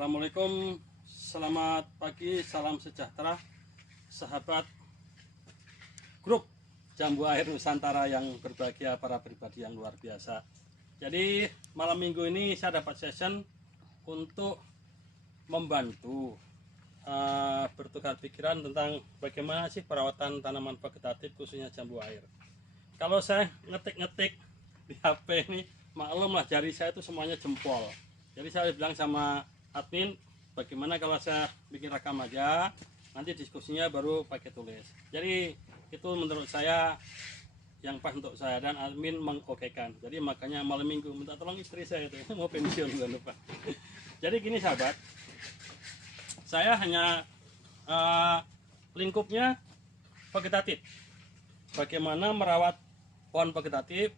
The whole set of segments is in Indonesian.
Assalamualaikum, selamat pagi, salam sejahtera, sahabat grup Jambu Air Nusantara yang berbahagia, para pribadi yang luar biasa. Jadi malam minggu ini saya dapat session untuk membantu bertukar pikiran tentang bagaimana sih perawatan tanaman vegetatif khususnya jambu air. Kalau saya ngetik-ngetik di HP ini, maklumlah jari saya itu semuanya jempol. Jadi saya bilang sama admin, bagaimana kalau saya bikin rekam aja, nanti diskusinya baru pakai tulis. Jadi itu menurut saya yang pas untuk saya, dan admin mengokekan. Jadi makanya malam minggu minta tolong istri saya itu mau pensiun, jangan lupa. Jadi gini sahabat, saya hanya lingkupnya vegetatif. Bagaimana merawat pohon vegetatif,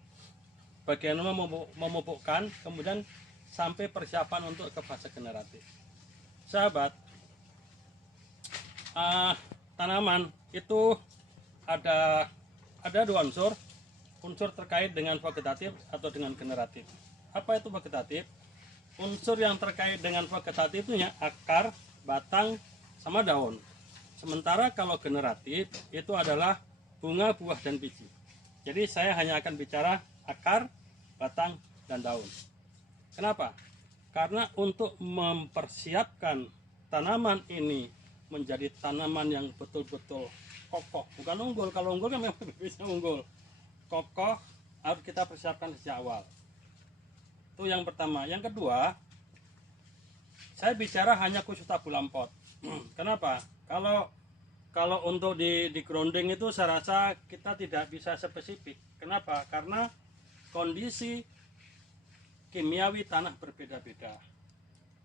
bagaimana memupukkan, kemudian sampai persiapan untuk ke fase generatif. Sahabat, tanaman itu ada dua unsur terkait dengan vegetatif atau dengan generatif. Apa itu vegetatif? Unsur yang terkait dengan vegetatif itu akar, batang, sama daun. Sementara kalau generatif itu adalah bunga, buah, dan biji. Jadi saya hanya akan bicara akar, batang, dan daun. Kenapa? Karena untuk mempersiapkan tanaman ini menjadi tanaman yang betul-betul kokoh, bukan unggul. Kalau unggul kan memang bisa unggul. Kokoh harus kita persiapkan sejak awal. Itu yang pertama. Yang kedua, saya bicara hanya khusus tabulam pot. Kenapa? Kalau untuk di grounding itu saya rasa kita tidak bisa spesifik. Kenapa? Karena kondisi kimiawi tanah berbeda-beda,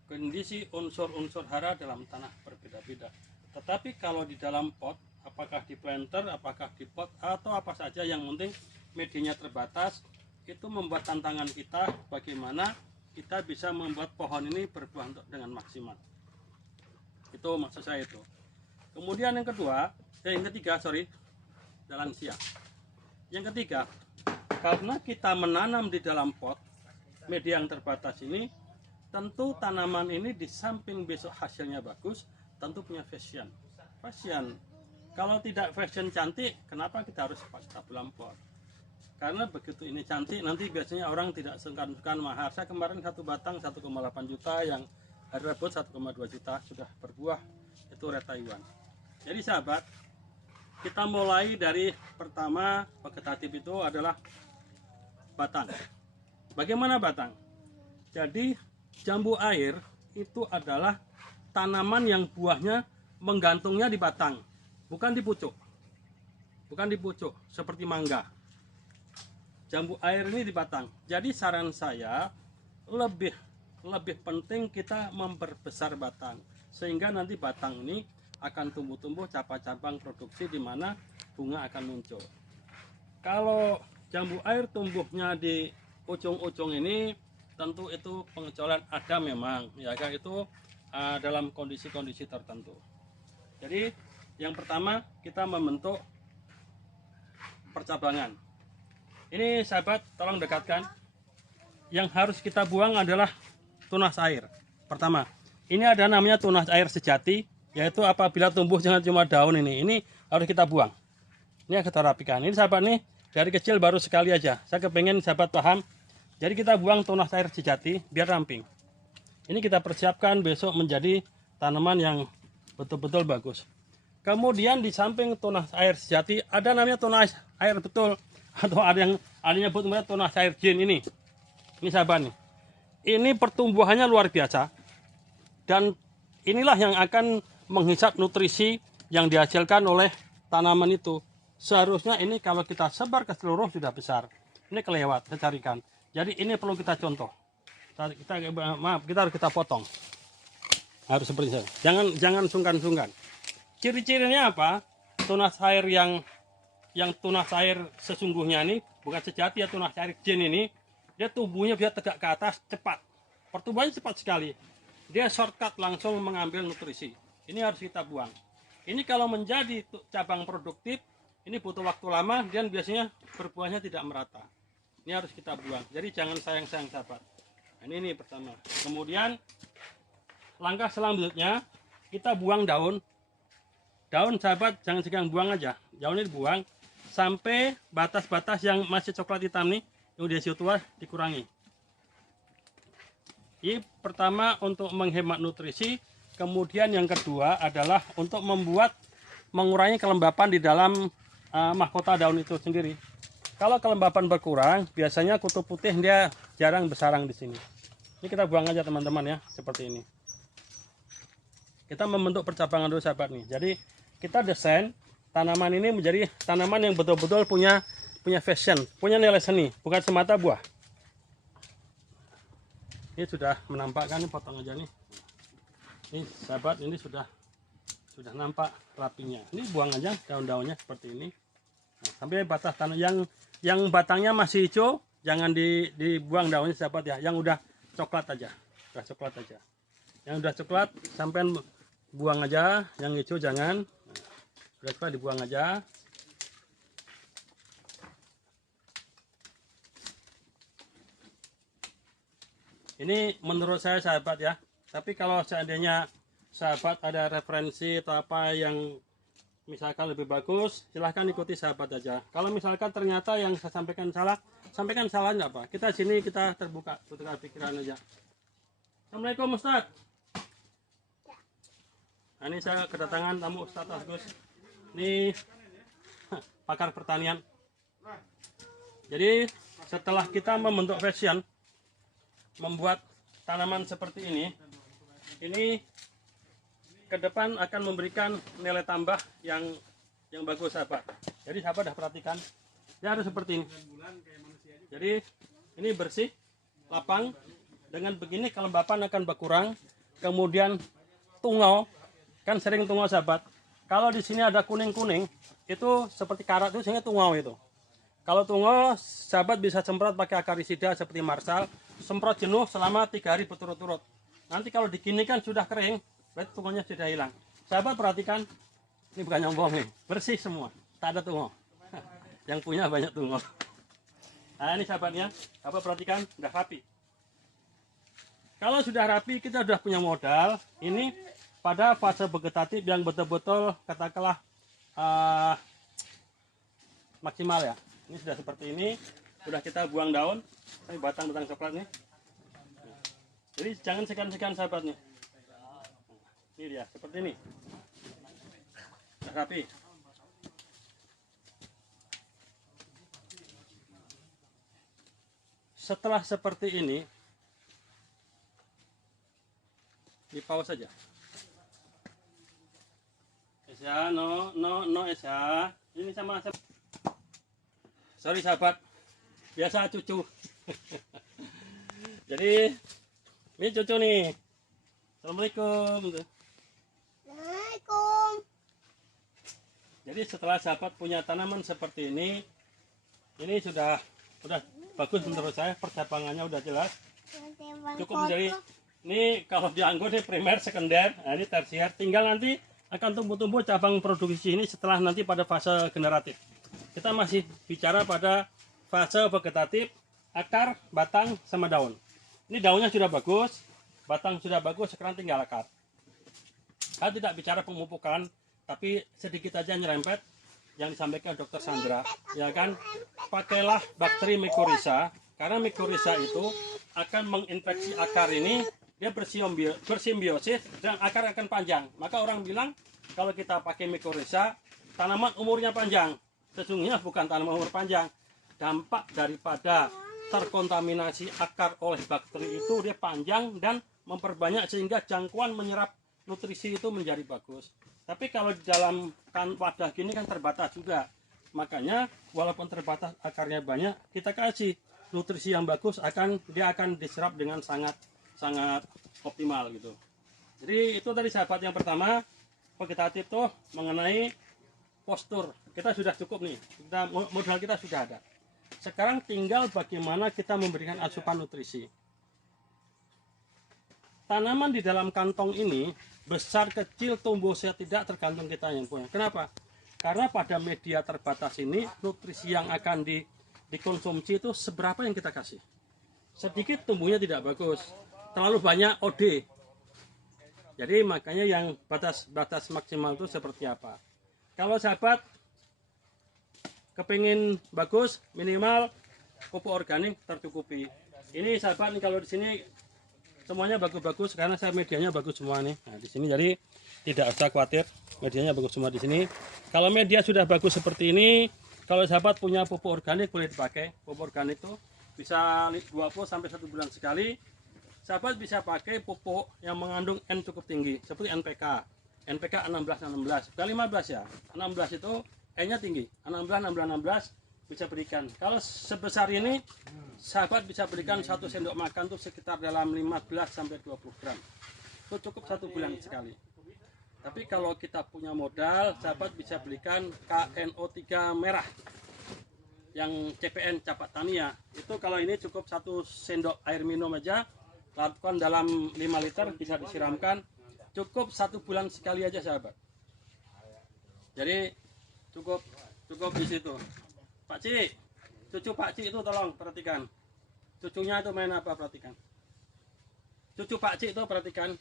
kondisi unsur-unsur hara dalam tanah berbeda-beda. Tetapi kalau di dalam pot, apakah di planter, apakah di pot, atau apa saja, yang penting medianya terbatas, itu membuat tantangan kita bagaimana kita bisa membuat pohon ini berbuah dengan maksimal. Itu maksud saya itu. Kemudian yang ketiga, Yang ketiga, karena kita menanam di dalam pot, media yang terbatas ini, tentu tanaman ini di samping besok hasilnya bagus, tentu punya fashion. Kalau tidak fashion cantik, kenapa kita harus pakai tabulam pot? Karena begitu ini cantik, nanti biasanya orang tidak sungkan-sungkan mahar. Saya kemarin satu batang 1,8 juta, yang hari rebut 1,2 juta sudah berbuah, itu red Taiwan. Jadi sahabat, kita mulai dari pertama vegetatif itu adalah batang. Bagaimana batang? Jadi jambu air itu adalah tanaman yang buahnya menggantungnya di batang, bukan di pucuk. Seperti mangga. Jambu air ini di batang. Jadi saran saya lebih penting kita memperbesar batang, sehingga nanti batang ini akan tumbuh-tumbuh cabang-cabang produksi di mana bunga akan muncul. Kalau jambu air tumbuhnya di ujung-ujung ini, tentu itu pengecualian ada memang, ya kan, itu dalam kondisi-kondisi tertentu. Jadi yang pertama kita membentuk percabangan. Ini sahabat tolong dekatkan. Yang harus kita buang adalah tunas air. Pertama, ini ada namanya tunas air sejati, yaitu apabila tumbuh jangan cuma daun ini harus kita buang. Ini kita rapikan. Ini sahabat nih, dari kecil baru sekali aja. Saya kepengen sahabat paham. Jadi kita buang tunas air sejati biar ramping. Ini kita persiapkan besok menjadi tanaman yang betul-betul bagus. Kemudian di samping tunas air sejati ada namanya tunas air betul, atau ada yang nyebut tunas air jin ini. Ini sahabat nih. Ini pertumbuhannya luar biasa, dan inilah yang akan menghisap nutrisi yang dihasilkan oleh tanaman itu. Seharusnya ini kalau kita sebar ke seluruh sudah besar. Ini kelewat, saya carikan. Jadi ini perlu kita contoh. Kita harus kita potong. Harus seperti itu. Jangan sungkan-sungkan. Ciri-cirinya apa? Tunas air yang tunas air sesungguhnya ini, bukan sejati ya, tunas air jin ini, dia tumbuhnya biar tegak ke atas, cepat. Pertumbuhannya cepat sekali. Dia shortcut langsung mengambil nutrisi. Ini harus kita buang. Ini kalau menjadi cabang produktif, ini butuh waktu lama dan biasanya berbuahnya tidak merata. Ini harus kita buang. Jadi jangan sayang-sayang sahabat. Nah, ini pertama. Kemudian langkah selanjutnya kita buang daun. Daun sahabat jangan segan buang aja. Daun ini dibuang sampai batas-batas yang masih coklat hitam nih, yang udah siu tua dikurangi. Ini pertama untuk menghemat nutrisi, kemudian yang kedua adalah untuk mengurangi kelembapan di dalam mahkota daun itu sendiri. Kalau kelembapan berkurang, biasanya kutu putih dia jarang bersarang di sini. Ini kita buang aja teman-teman ya, seperti ini. Kita membentuk percabangan dulu sahabat nih. Jadi kita desain tanaman ini menjadi tanaman yang betul-betul punya fashion, punya nilai seni, bukan semata buah. Ini sudah menampakkan, ini potong aja nih. Ini sahabat, ini sudah nampak rapinya. Ini buang aja daun-daunnya seperti ini. Nah, sampai batas tanah yang batangnya masih hijau, jangan dibuang daunnya sahabat ya. Yang udah coklat aja, Yang udah coklat sampai buang aja, yang hijau jangan. Udah coklat dibuang aja. Ini menurut saya sahabat ya. Tapi kalau seandainya sahabat ada referensi atau apa yang misalkan lebih bagus, silahkan ikuti sahabat aja. Kalau misalkan ternyata yang saya sampaikan salah nggak apa. Kita sini kita terbuka, tukar pikiran aja. Assalamualaikum Ustaz. Nah, ini saya kedatangan tamu Ustaz Agus. Ini pakar pertanian. Jadi setelah kita membentuk fashion, membuat tanaman seperti ini ke depan akan memberikan nilai tambah yang bagus sahabat. Jadi sahabat dah perhatikan, dia harus seperti ini. Jadi ini bersih, lapang. Dengan begini kelembapan akan berkurang. Kemudian tungau, kan sering tungau sahabat. Kalau di sini ada kuning-kuning, itu seperti karat itu sehingga tungau itu. Kalau tungau, sahabat bisa semprot pakai akarisida seperti Marsal, semprot jenuh selama 3 hari berturut-turut. Nanti kalau dikinikan sudah kering, berarti tungaunya sudah hilang. Sahabat perhatikan, ini bukan nyombong nih, bersih semua, tak ada tungau. Yang punya banyak tungau. Nah ini sahabatnya, sahabat perhatikan, sudah rapi. Kalau sudah rapi, kita sudah punya modal. Ini pada fase vegetatif yang betul-betul katakanlah maksimal ya. Ini sudah seperti ini, sudah kita buang daun. Ini batang-batang coklat nih. Jadi jangan segan-segan sahabatnya. Ini dia, seperti ini. Sudah rapi. Setelah seperti ini, di pause saja. Esa, no Esa. Ini sama. Sorry sahabat, biasa cucu. Jadi ini cucu nih. Assalamualaikum. Assalamualaikum. Jadi setelah sahabat punya tanaman seperti ini sudah bagus menurut saya, percabangannya udah jelas. Cukup menjadi ini kalau dianggur ini primer, sekunder, nah ini tersier. Tinggal nanti akan tumbuh-tumbuh cabang produksi ini setelah nanti pada fase generatif. Kita masih bicara pada fase vegetatif, akar, batang, sama daun. Ini daunnya sudah bagus, batang sudah bagus, sekarang tinggal akar. Saya tidak bicara pemupukan, tapi sedikit aja nyerempet yang disampaikan Dr. Sandra. Ya kan, pakailah bakteri mycorrhiza, karena mycorrhiza itu akan menginfeksi akar ini, dia bersimbiosis dan akar akan panjang. Maka orang bilang kalau kita pakai mycorrhiza, tanaman umurnya panjang. Sesungguhnya bukan tanaman umur panjang. Dampak daripada terkontaminasi akar oleh bakteri itu dia panjang dan memperbanyak sehingga jangkauan menyerap nutrisi itu menjadi bagus. Tapi kalau di dalam wadah gini kan terbatas juga. Makanya walaupun terbatas akarnya banyak, kita kasih nutrisi yang bagus, dia akan diserap dengan sangat optimal gitu. Jadi itu tadi sahabat yang pertama, vegetatif tuh mengenai postur. Kita sudah cukup nih, modal kita sudah ada. Sekarang tinggal bagaimana kita memberikan asupan nutrisi. Tanaman di dalam kantong ini besar kecil tumbuh sehat tidak tergantung kita yang punya. Kenapa? Karena pada media terbatas ini nutrisi yang akan dikonsumsi itu seberapa yang kita kasih. Sedikit tumbuhnya tidak bagus, terlalu banyak OD. Jadi makanya yang batas maksimal itu seperti apa. Kalau sahabat kepingin bagus, minimal pupuk organik tercukupi. Ini sahabat nih, kalau di sini semuanya bagus-bagus karena saya medianya bagus semua nih. Nah, di sini jadi tidak usah khawatir, medianya bagus semua di sini. Kalau media sudah bagus seperti ini, kalau sahabat punya pupuk organik boleh dipakai. Pupuk organik itu bisa 20 sampai 1 bulan sekali. Sahabat bisa pakai pupuk yang mengandung N cukup tinggi seperti NPK. NPK 16 bukan 15 ya. 16 itu N-nya tinggi. 16 bisa berikan. Kalau sebesar ini sahabat bisa berikan 1 sendok makan tuh sekitar dalam 15 sampai 20 gram. Itu cukup 1 bulan sekali. Tapi kalau kita punya modal, sahabat bisa belikan KNO3 merah yang CPN Capat Tania. Itu kalau ini cukup 1 sendok air minum aja, lakukan dalam 5 liter, bisa disiramkan, cukup 1 bulan sekali aja sahabat. Jadi cukup di situ. Pak Ci, cucu Pak Ci itu tolong perhatikan. Cucunya itu main apa, perhatikan. Cucu Pak Ci itu perhatikan.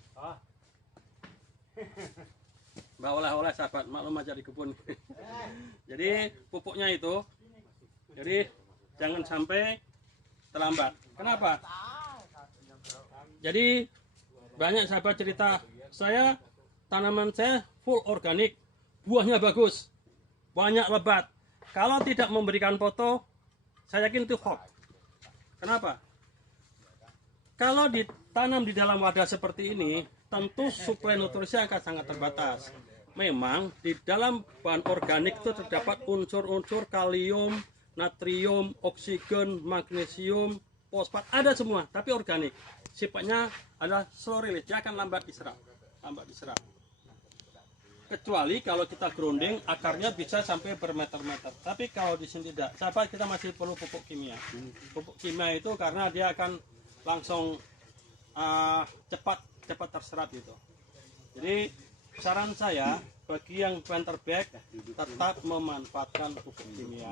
Bawa oleh sahabat, maklum aja di kebun. Jadi pupuknya itu, jadi jangan sampai terlambat. Kenapa? Jadi banyak sahabat cerita, saya tanaman saya full organik, buahnya bagus, banyak lebat. Kalau tidak memberikan foto, saya yakin itu hoax. Kenapa? Kalau ditanam di dalam wadah seperti ini, tentu suplai nutrisi akan sangat terbatas. Memang di dalam bahan organik itu terdapat unsur-unsur kalium, natrium, oksigen, magnesium, fosfat, ada semua, tapi organik. Sifatnya adalah slow release, dia akan lambat diserap. Kecuali kalau kita grounding, akarnya bisa sampai bermeter-meter. Tapi kalau di sini tidak, sahabat, kita masih perlu pupuk kimia. Pupuk kimia itu karena dia akan langsung cepat terserap gitu. Jadi saran saya bagi yang planter bag tetap memanfaatkan pupuk kimia.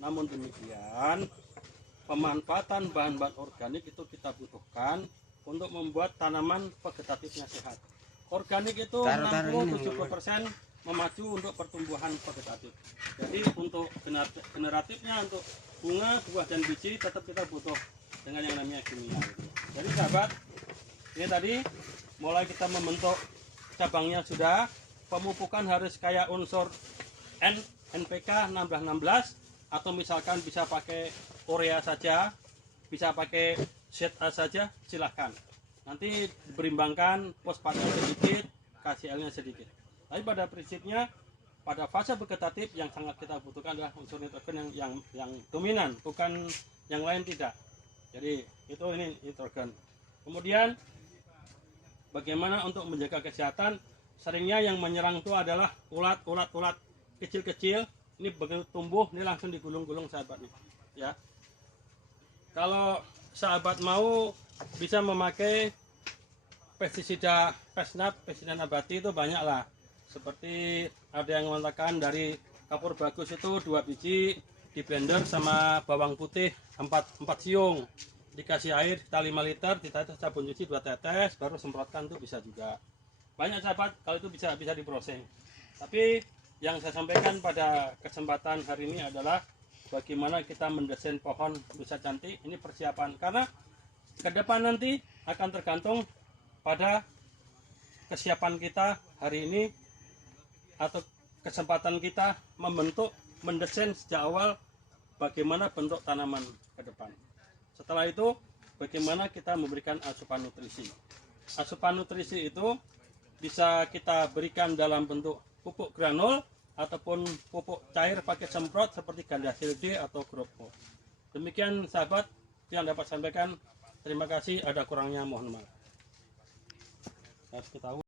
Namun demikian, pemanfaatan bahan-bahan organik itu kita butuhkan untuk membuat tanaman vegetatifnya sehat. Organik itu 60-70% memacu untuk pertumbuhan vegetatif. Jadi untuk generatifnya, untuk bunga, buah dan biji tetap kita butuh dengan yang namanya kimia. Jadi sahabat, ini tadi mulai kita membentuk cabangnya sudah, pemupukan harus kayak unsur NPK 16 atau misalkan bisa pakai urea saja, bisa pakai ZA saja, silahkan. Nanti berimbangkan fosfatnya sedikit, KCl-nya sedikit. Tapi pada prinsipnya, pada fase vegetatif yang sangat kita butuhkan adalah unsur nitrogen yang dominan, bukan yang lain tidak. Jadi ini nitrogen. Kemudian bagaimana untuk menjaga kesehatan? Seringnya yang menyerang itu adalah ulat kecil-kecil. Ini begitu tumbuh, ini langsung digulung-gulung sahabat nih. Ya. Kalau sahabat mau, bisa memakai pestisida pesnat, pestisida nabati itu banyak lah. Seperti ada yang mengatakan dari kapur bagus itu 2 biji di blender sama bawang putih 4 siung, dikasih air kita 5 liter, ditetes sabun cuci 2 tetes, baru semprotkan, tuh bisa juga. Banyak sahabat, kalau itu bisa diproses. Tapi yang saya sampaikan pada kesempatan hari ini adalah bagaimana kita mendesain pohon bisa cantik. Ini persiapan, karena ke depan nanti akan tergantung pada kesiapan kita hari ini atau kesempatan kita mendesain sejak awal bagaimana bentuk tanaman ke depan. Setelah itu bagaimana kita memberikan asupan nutrisi. Asupan nutrisi itu bisa kita berikan dalam bentuk pupuk granul ataupun pupuk cair pakai semprot seperti Gandasil D atau Gropo. Demikian sahabat yang dapat sampaikan. Terima kasih, ada kurangnya mohon maaf. Harus ketahui.